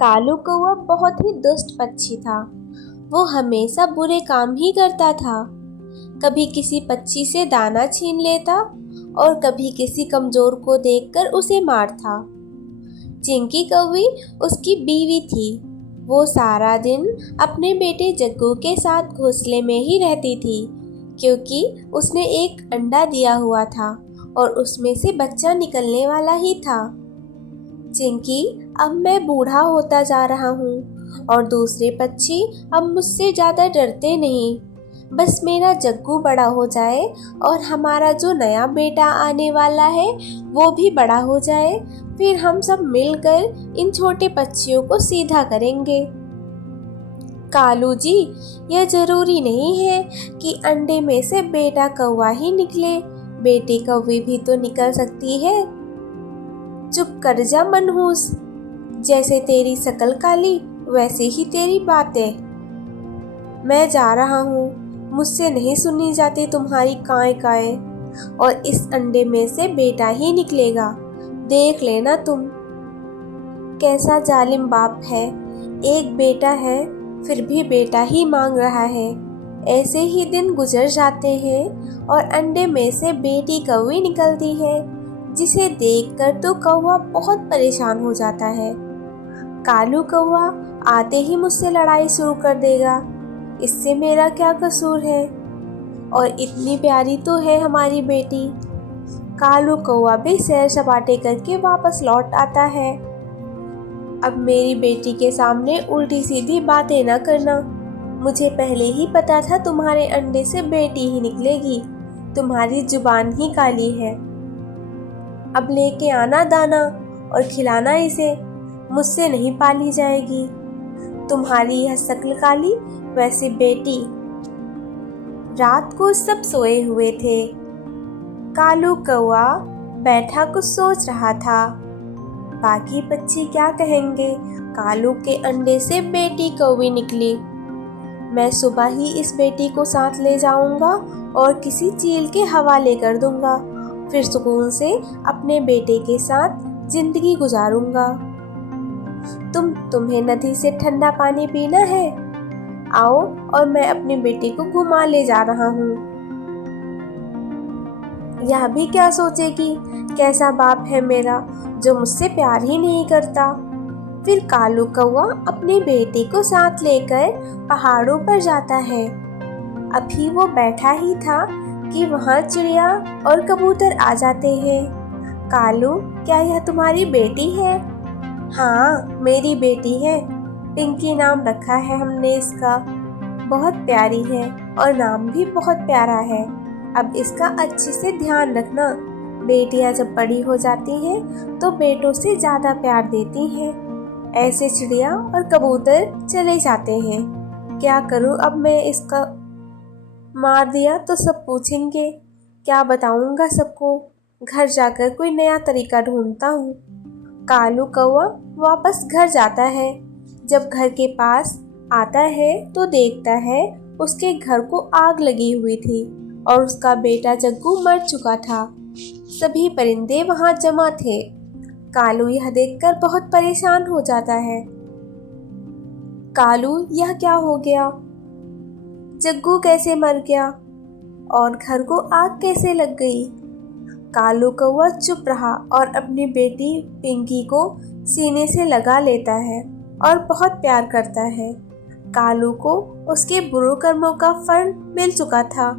कालू कौआ बहुत ही दुष्ट पक्षी था। वो हमेशा बुरे काम ही करता था। कभी किसी पक्षी से दाना छीन लेता और कभी किसी कमजोर को देखकर उसे मारता। चिंकी कौवी उसकी बीवी थी। वो सारा दिन अपने बेटे जग्गू के साथ घोंसले में ही रहती थी, क्योंकि उसने एक अंडा दिया हुआ था और उसमें से बच्चा निकलने वाला ही था। चिंकी, अब मैं बूढ़ा होता जा रहा हूँ और दूसरे पक्षी अब मुझसे ज़्यादा डरते नहीं। बस मेरा जग्गू बड़ा हो जाए और हमारा जो नया बेटा आने वाला है वो भी बड़ा हो जाए, फिर हम सब मिलकर इन छोटे पक्षियों को सीधा करेंगे। कालू जी, यह जरूरी नहीं है कि अंडे में से बेटा कौवा ही निकले, बेटी कौवी भी तो निकल सकती है। चुप कर जा मनहूस, जैसे तेरी शकल काली वैसे ही तेरी बातें। मैं जा रहा हूँ, मुझसे नहीं सुनी जाती तुम्हारी काएं काएं, और इस अंडे में से बेटा ही निकलेगा, देख लेना तुम। कैसा जालिम बाप है, एक बेटा है फिर भी बेटा ही मांग रहा है। ऐसे ही दिन गुजर जाते हैं और अंडे में से बेटी कौवी निकलती है, जिसे देखकर तो कौवा बहुत परेशान हो जाता है। कालू कौवा आते ही मुझसे लड़ाई शुरू कर देगा, इससे मेरा क्या कसूर है? और इतनी प्यारी तो है हमारी बेटी। कालू कौवा भी सैर सपाटे करके वापस लौट आता है। अब मेरी बेटी के सामने उल्टी सीधी बातें ना करना। मुझे पहले ही पता था तुम्हारे अंडे से बेटी ही निकलेगी, तुम्हारी जुबान ही काली है। अब लेके आना दाना और खिलाना इसे, मुझसे नहीं पाली जाएगी। तुम्हारी यह शक्ल काली, वैसे बेटी। रात को सब सोए हुए थे। कालू कौवा बैठा कुछ सोच रहा था। बाकी पक्षी क्या कहेंगे, कालू के अंडे से बेटी कौवी निकली। मैं सुबह ही इस बेटी को साथ ले जाऊंगा और किसी चील के हवाले कर दूंगा, फिर सुकून से अपने बेटे के साथ जिंदगी गुजारूंगा। तुम्हें नदी से ठंडा पानी पीना है? आओ और मैं अपनी बेटी को घुमा ले जा रहा हूँ। यह भी क्या सोचेगी, कैसा बाप है मेरा जो मुझसे प्यार ही नहीं करता। फिर कालू कौवा अपनी बेटी को साथ लेकर पहाड़ों पर जाता है। अभी वो बैठा ही था कि वहाँ चिड़िया और कबूतर आ जाते हैं। कालू, क्या यह तुम्हारी बेटी है? हाँ, मेरी बेटी है। पिंकी नाम रखा है हमने इसका। बहुत प्यारी है और नाम भी बहुत प्यारा है। अब इसका अच्छे से ध्यान रखना। बेटियां जब बड़ी हो जाती हैं तो बेटों से ज़्यादा प्यार देती हैं। ऐसे चिड़िया और कबूतर चले जाते हैं। क्या करूं अब मैं, इसका मार दिया तो सब पूछेंगे। क्या बताऊंगा सबको, घर जाकर कोई नया तरीका ढूंढता हूँ। कालू कौवा वापस घर जाता है। जब घर के पास आता है तो देखता है उसके घर को आग लगी हुई थी और उसका बेटा जग्गू मर चुका था। सभी परिंदे वहां जमा थे। कालू यह देखकर बहुत परेशान हो जाता है। कालू, यह क्या हो गया? जग्गू कैसे मर गया और घर को आग कैसे लग गई? कालू कौवा चुप रहा और अपनी बेटी पिंकी को सीने से लगा लेता है और बहुत प्यार करता है। कालू को उसके बुरे कर्मों का फल मिल चुका था।